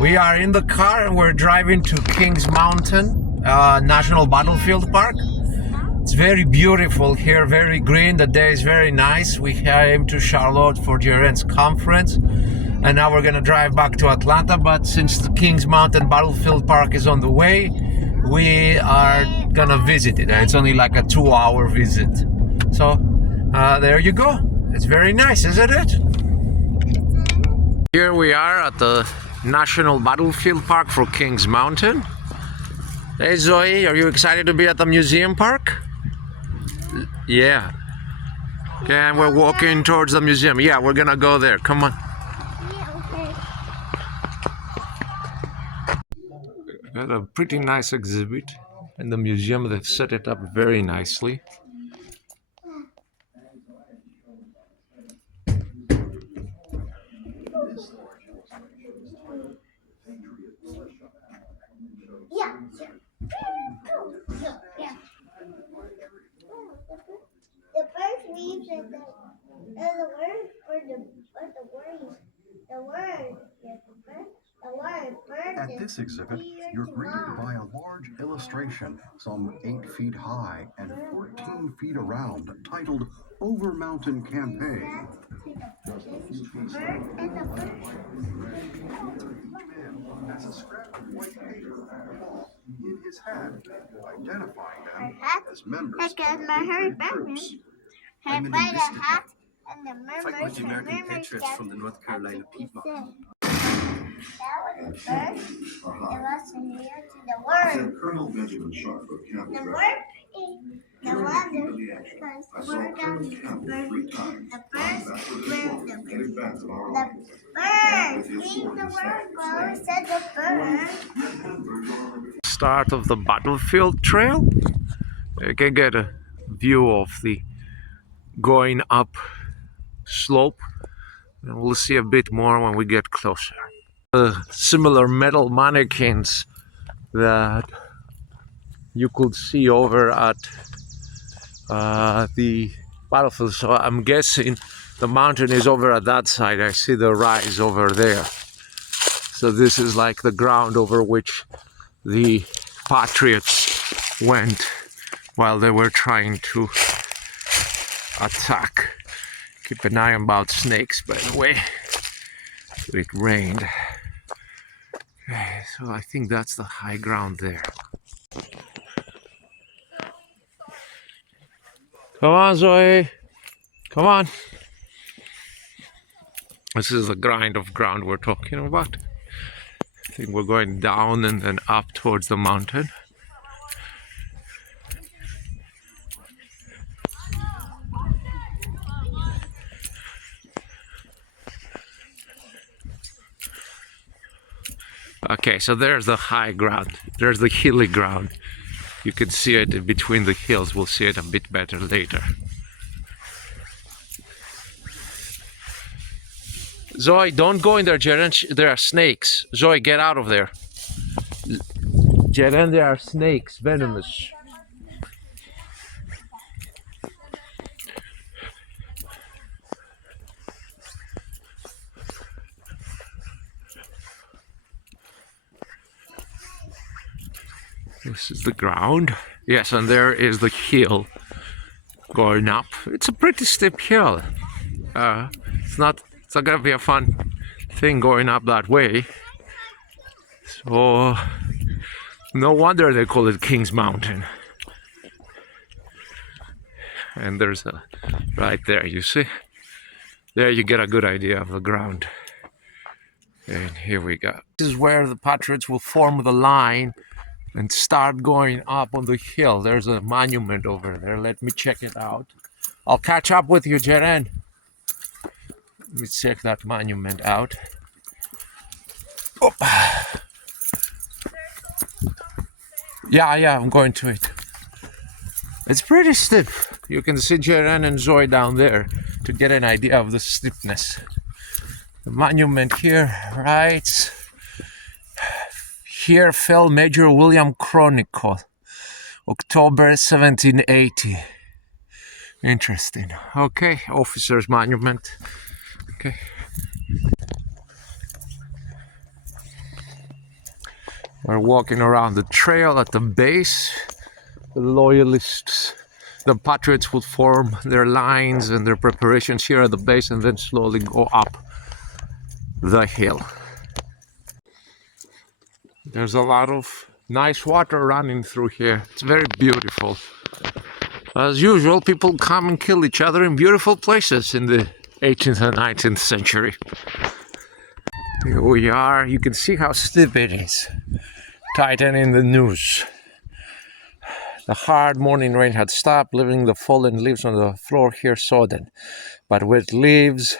We are in the car and we're driving to Kings Mountain National Battlefield Park. It's very beautiful here, very green. The day is very nice. We came to Charlotte for Geren's conference, and now we're gonna drive back to Atlanta. But since the Kings Mountain Battlefield Park is on the way, we are gonna visit it. It's only like a 2-hour visit. So there you go. It's very nice, isn't it? Here we are at the National Battlefield Park for Kings Mountain. Hey Zoe, are you excited to be at the museum park? Yeah. Okay, and we're walking towards the museum. Yeah, we're gonna go there. Come on. Yeah, okay. Got a pretty nice exhibit in the museum. They've set it up very nicely. Yeah. Yeah. The first leaves and the word for the word. At this exhibit, you're greeted by a large illustration, some 8 feet high and 14 feet around, titled Over Mountain Campaign. Has a scrap of white paper in his hand, identifying them as members of the troops. I'm in the hat and the Fight with the American Patriots from the North Carolina Piedmont. That was the first. It was near to the word. Colonel Benjamin Sharp of Camp The word is the weather, because we're down the first word, the bird. Leave the word go, said the bird. Start of the battlefield trail. You can get a view of the going up slope, and we'll see a bit more when we get closer. Similar metal mannequins that you could see over at the battlefield. So I'm guessing the mountain is over at that side. I see the rise over there. So this is like the ground over which the Patriots went while they were trying to attack. Keep an eye about snakes, by the way. It rained. Okay, so I think that's the high ground there. Come on, Zoe. Come on. This is the kind of ground we're talking about. I think we're going down and then up towards the mountain. Okay, so there's the high ground. There's the hilly ground. You can see it between the hills. We'll see it a bit better later. Zoe, don't go in there, Jeren. There are snakes. Zoe, get out of there. Jeren, there are snakes, venomous. This is the ground. Yes, and there is the hill going up. It's a pretty steep hill. It's not gonna be a fun thing going up that way. So no wonder they call it Kings Mountain. And there's a right there, you see? There you get a good idea of the ground. And here we go. This is where the Patriots will form the line and start going up on the hill. There's a monument over there. Let me check it out. I'll catch up with you, Jeren. Let me check that monument out. Oh. Yeah, I'm going to it. It's pretty steep. You can see Jeren and Zoe down there to get an idea of the steepness. The monument here writes, "Here fell Major William Chronicle, October 1780. Interesting. Okay, officer's monument. Okay. We're walking around the trail at the base. The loyalists, the patriots would form their lines and their preparations here at the base and then slowly go up the hill. There's a lot of nice water running through here. It's very beautiful. As usual, people come and kill each other in beautiful places in the 18th and 19th century. Here we are. You can see how steep it is. Tightening the noose. The hard morning rain had stopped, leaving the fallen leaves on the floor here sodden. But with leaves,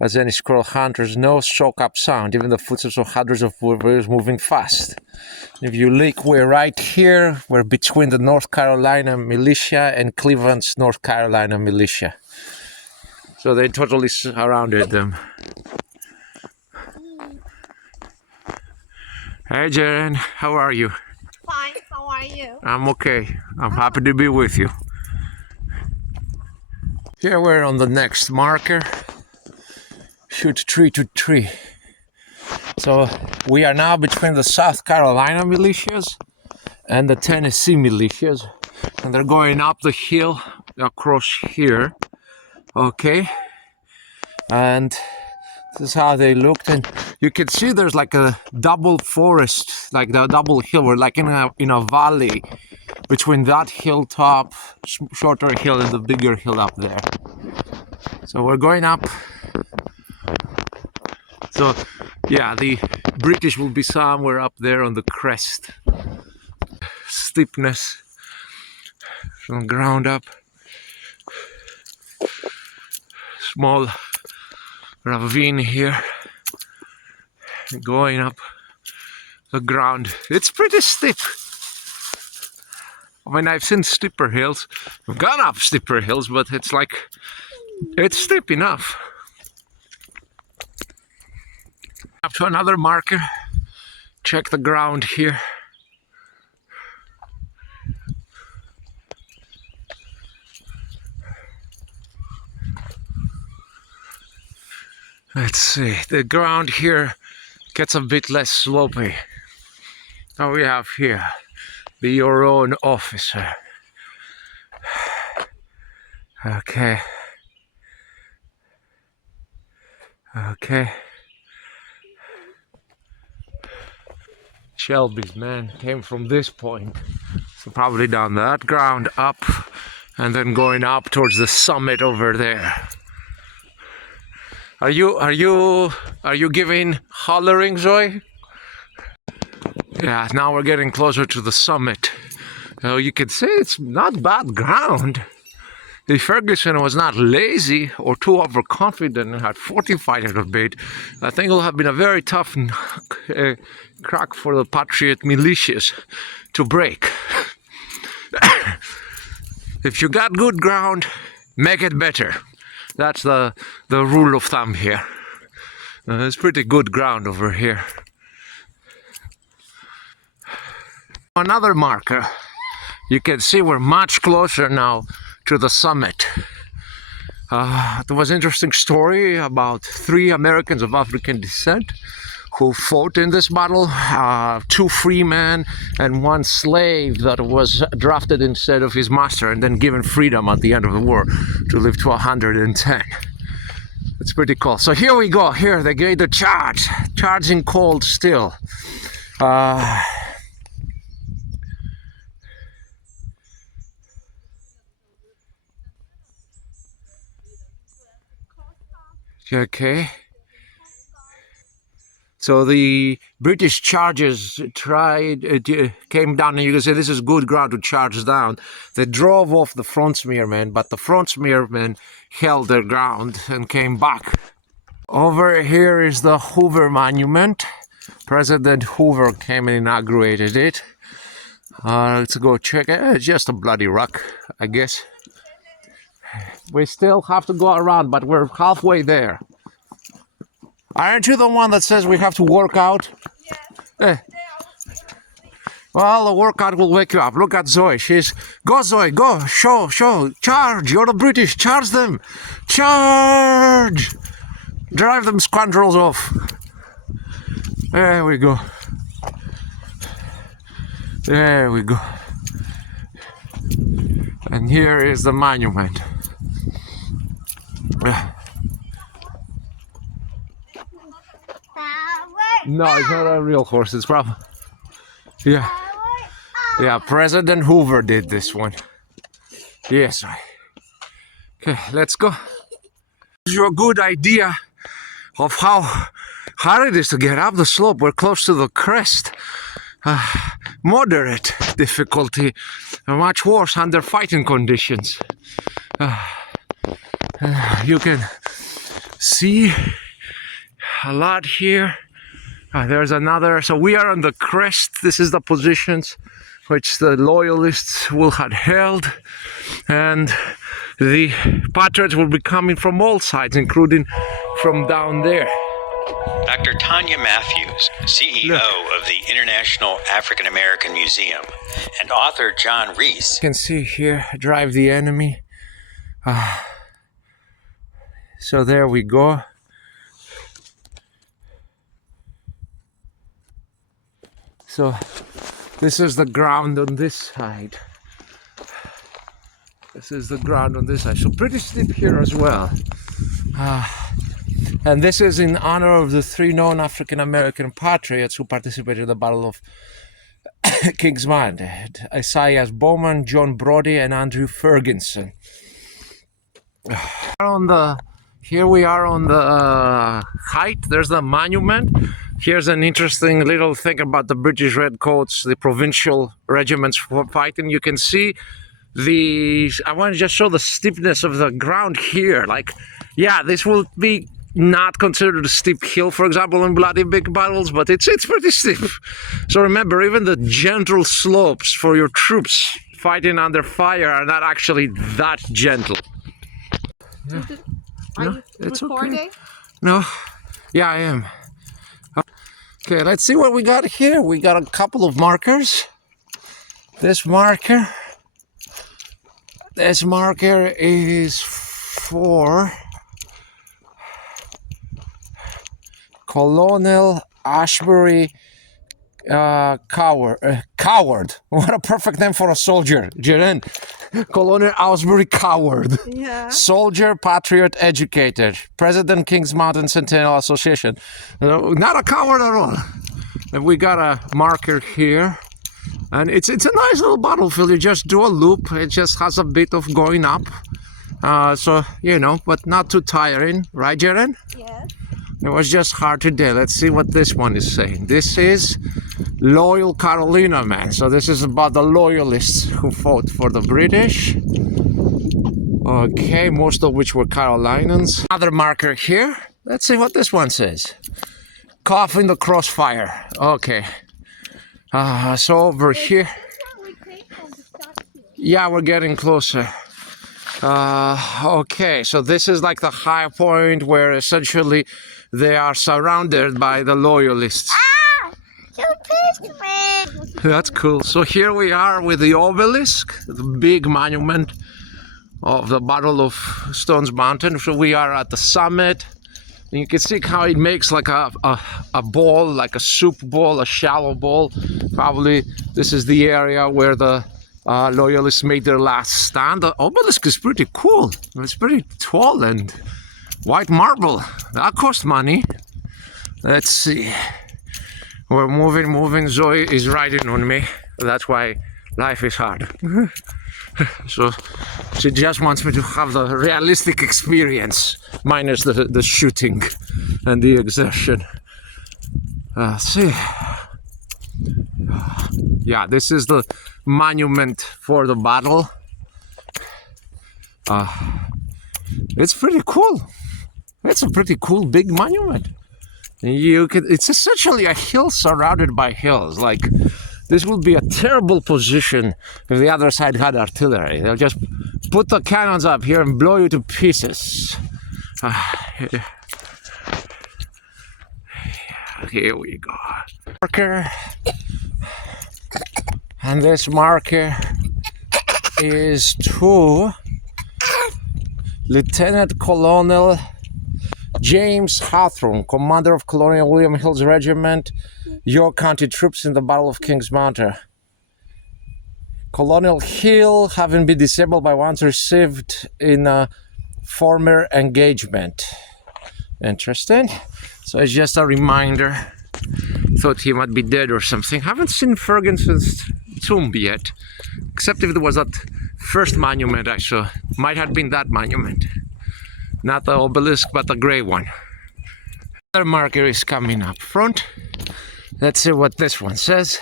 as any squirrel hunters know, soak up sound, even the footsteps of hundreds of warriors moving fast. If you look, we're right here. We're between the North Carolina militia and Cleveland's North Carolina militia. So they totally surrounded them. Hey Jaren, how are you? Fine, how are you? I'm okay. I'm happy to be with you. Here we're on the next marker. Shoot tree to tree. So we are now between the South Carolina militias and the Tennessee militias. And they're going up the hill across here. Okay. And this is how they looked, and you can see there's like a double forest, like the double hill. We're like in a valley between that hilltop, shorter hill, and the bigger hill up there. So we're going up. So yeah, the British will be somewhere up there on the crest. Steepness from the ground up. Small ravine here, going up the ground. It's pretty steep. I mean, I've seen steeper hills. I've gone up steeper hills, but it's steep enough. Up to another marker. Check the ground here. Let's see, the ground here gets a bit less slopey. Now we have here, be your own officer. Okay. Okay. Shelby's men came from this point, so probably down that ground up, and then going up towards the summit over there. Are you giving hollering, Zoe? Yeah, now we're getting closer to the summit. You can say it's not bad ground. If Ferguson was not lazy or too overconfident and had fortified it a bit, I think it would have been a very tough crack for the Patriot militias to break. If you got good ground, make it better. That's the rule of thumb here. It's pretty good ground over here. Another marker. You can see we're much closer now to the summit. There was an interesting story about 3 Americans of African descent who fought in this battle, 2 free men and 1 slave that was drafted instead of his master and then given freedom at the end of the war to live to 110. It's pretty cool. So here we go. Here they gave the charge, charging cold still. Okay. So the British charges came down, and you can say this is good ground to charge down. They drove off the front spearmen, but the front spearmen held their ground and came back. Over here is the Hoover Monument. President Hoover came and inaugurated it. Let's go check it. It's just a bloody rock, I guess. We still have to go around, but we're halfway there. Aren't you the one that says we have to work out? Yes. Well, the workout will wake you up. Look at Zoe. Go Zoe, go, show, charge. You're the British, charge them. Charge! Drive them scoundrels off. There we go. There we go. And here is the monument. No, it's not a real horse. It's probably, yeah, yeah. President Hoover did this one. Yes. Okay, let's go. Gives you a good idea of how hard it is to get up the slope. We're close to the crest. Moderate difficulty, much worse under fighting conditions. You can see a lot here. There's another. So we are on the crest. This is the positions which the loyalists will have held, and the patriots will be coming from all sides, including from down there. Dr. Tanya Matthews, CEO of the International African American Museum, and author John Reese. You can see here, drive the enemy. So there we go. So this is the ground on this side. This is the ground on this side. So pretty steep here as well. And this is in honor of the 3 known African American patriots who participated in the Battle of King's Mountain: Isaiah Bowman, John Brody, and Andrew Ferguson. Here we are on the height. There's the monument. Here's an interesting little thing about the British Redcoats, the provincial regiments fighting. You can see I want to just show the steepness of the ground here. Like, yeah, this will be not considered a steep hill, for example, in bloody big battles, but it's pretty steep. So remember, even the gentle slopes for your troops fighting under fire are not actually that gentle. Yeah. Are No, you it's recording? okay. No, yeah, I am. Okay, let's see what we got here. We got a couple of markers. This marker is for Colonel Ashbury Coward. What a perfect name for a soldier, Jaren. Colonel Ashbury Coward. Yeah. Soldier, patriot, educator. President Kings Mountain Centennial Association. Not a coward at all. And we got a marker here. And it's a nice little battlefield. You just do a loop. It just has a bit of going up. So, you know, but not too tiring. Right, Jaren? Yes. It was just hard today. Let's see what this one is saying. This is Loyal Carolina, man. So this is about the loyalists who fought for the British. Okay, most of which were Carolinians. Another marker here. Let's see what this one says. Cough in the crossfire. Okay. So over here. Yeah, we're getting closer. Okay, so this is like the high point where essentially they are surrounded by the loyalists. Ah! You pissed me! That's cool. So here we are with the obelisk, the big monument of the Battle of Stones Mountain. So we are at the summit. And you can see how it makes like a ball, like a soup bowl, a shallow bowl. Probably this is the area where the loyalists made their last stand. The obelisk is pretty cool. It's pretty tall and white marble. That cost money. Let's see. We're moving. Zoe is riding on me. That's why life is hard. So she just wants me to have the realistic experience, minus the shooting and the exertion. See. Yeah, this is the monument for the battle. It's pretty cool. It's a pretty cool big monument. It's essentially a hill surrounded by hills. Like, this would be a terrible position if the other side had artillery. They'll just put the cannons up here and blow you to pieces. Here we go. Marker. And this marker is to Lieutenant Colonel James Hathorne, commander of Colonel William Hill's regiment, York County troops in the Battle of Kings Mountain. Colonial Hill, having been disabled by ones received in a former engagement. Interesting. So it's just a reminder. Thought he might be dead or something. Haven't seen Ferguson's tomb yet, except if it was that first monument I saw. Might have been that monument. Not the obelisk, but the grey one. Another marker is coming up front. Let's see what this one says.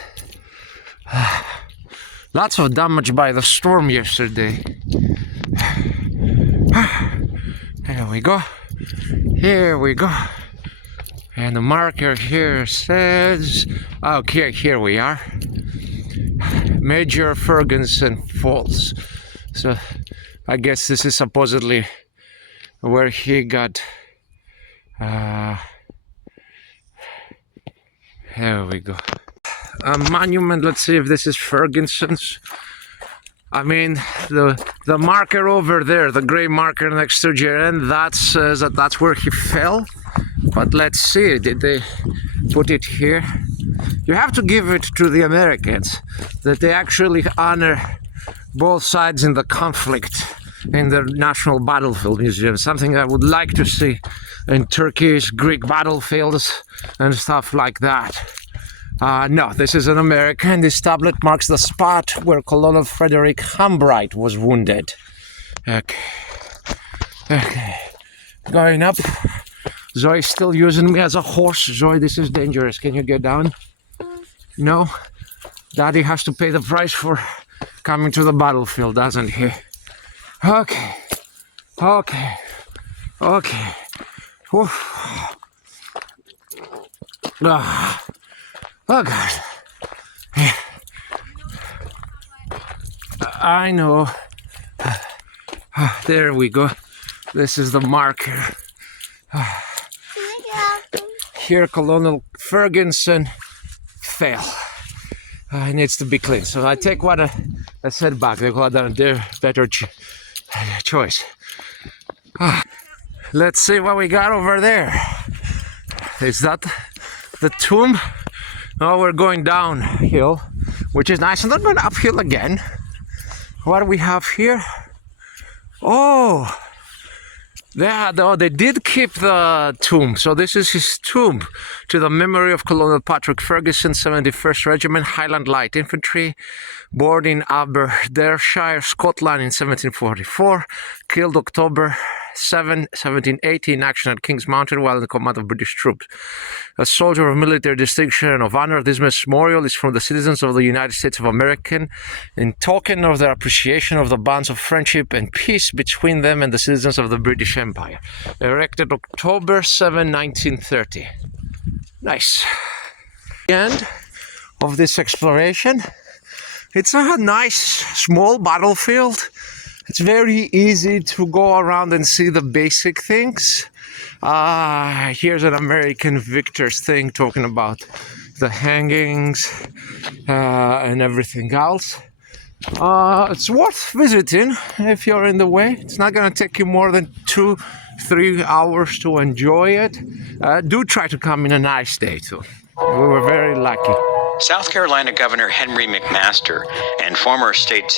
Lots of damage by the storm yesterday. There we go. Here we go. And the marker here says, okay, here we are. Major Ferguson Falls. So I guess this is supposedly where he got, there we go. A monument, let's see if this is Ferguson's. I mean, the marker over there, the gray marker next to Jeren, that says that that's where he fell. But let's see, did they put it here? You have to give it to the Americans that they actually honor both sides in the conflict in the National Battlefield Museum. Something I would like to see in Turkish, Greek battlefields and stuff like that. No, this is an American. This tablet marks the spot where Colonel Frederick Hambright was wounded. Okay. Okay. Going up. Zoe's still using me as a horse. Zoe, this is dangerous. Can you get down? No? Daddy has to pay the price for coming to the battlefield, doesn't he? Okay. Okay. Okay. Oof. Ah. Oh God. I know. There we go. This is the marker. Here Colonel Ferguson fell. It needs to be cleaned. So I take what I said back. They got a better choice. Let's see what we got over there. Is that the tomb? Oh, we're going downhill, which is nice. And then going uphill again. What do we have here? Oh, they did keep the tomb. So this is his tomb to the memory of Colonel Patrick Ferguson, 71st Regiment Highland Light Infantry, born in Aberdeenshire, Scotland in 1744, killed October 7, 1780 in action at King's Mountain while in the command of British troops. A soldier of military distinction and of honor, this memorial is from the citizens of the United States of America in token of their appreciation of the bonds of friendship and peace between them and the citizens of the British Empire. Erected October 7, 1930. Nice. The end of this exploration. It's a nice small battlefield. It's very easy to go around and see the basic things. Here's an American victor's thing talking about the hangings and everything else. It's worth visiting if you're in the way. It's not going to take you more than 2-3 hours to enjoy it. Do try to come in a nice day too. We were very lucky. South Carolina Governor Henry McMaster and former state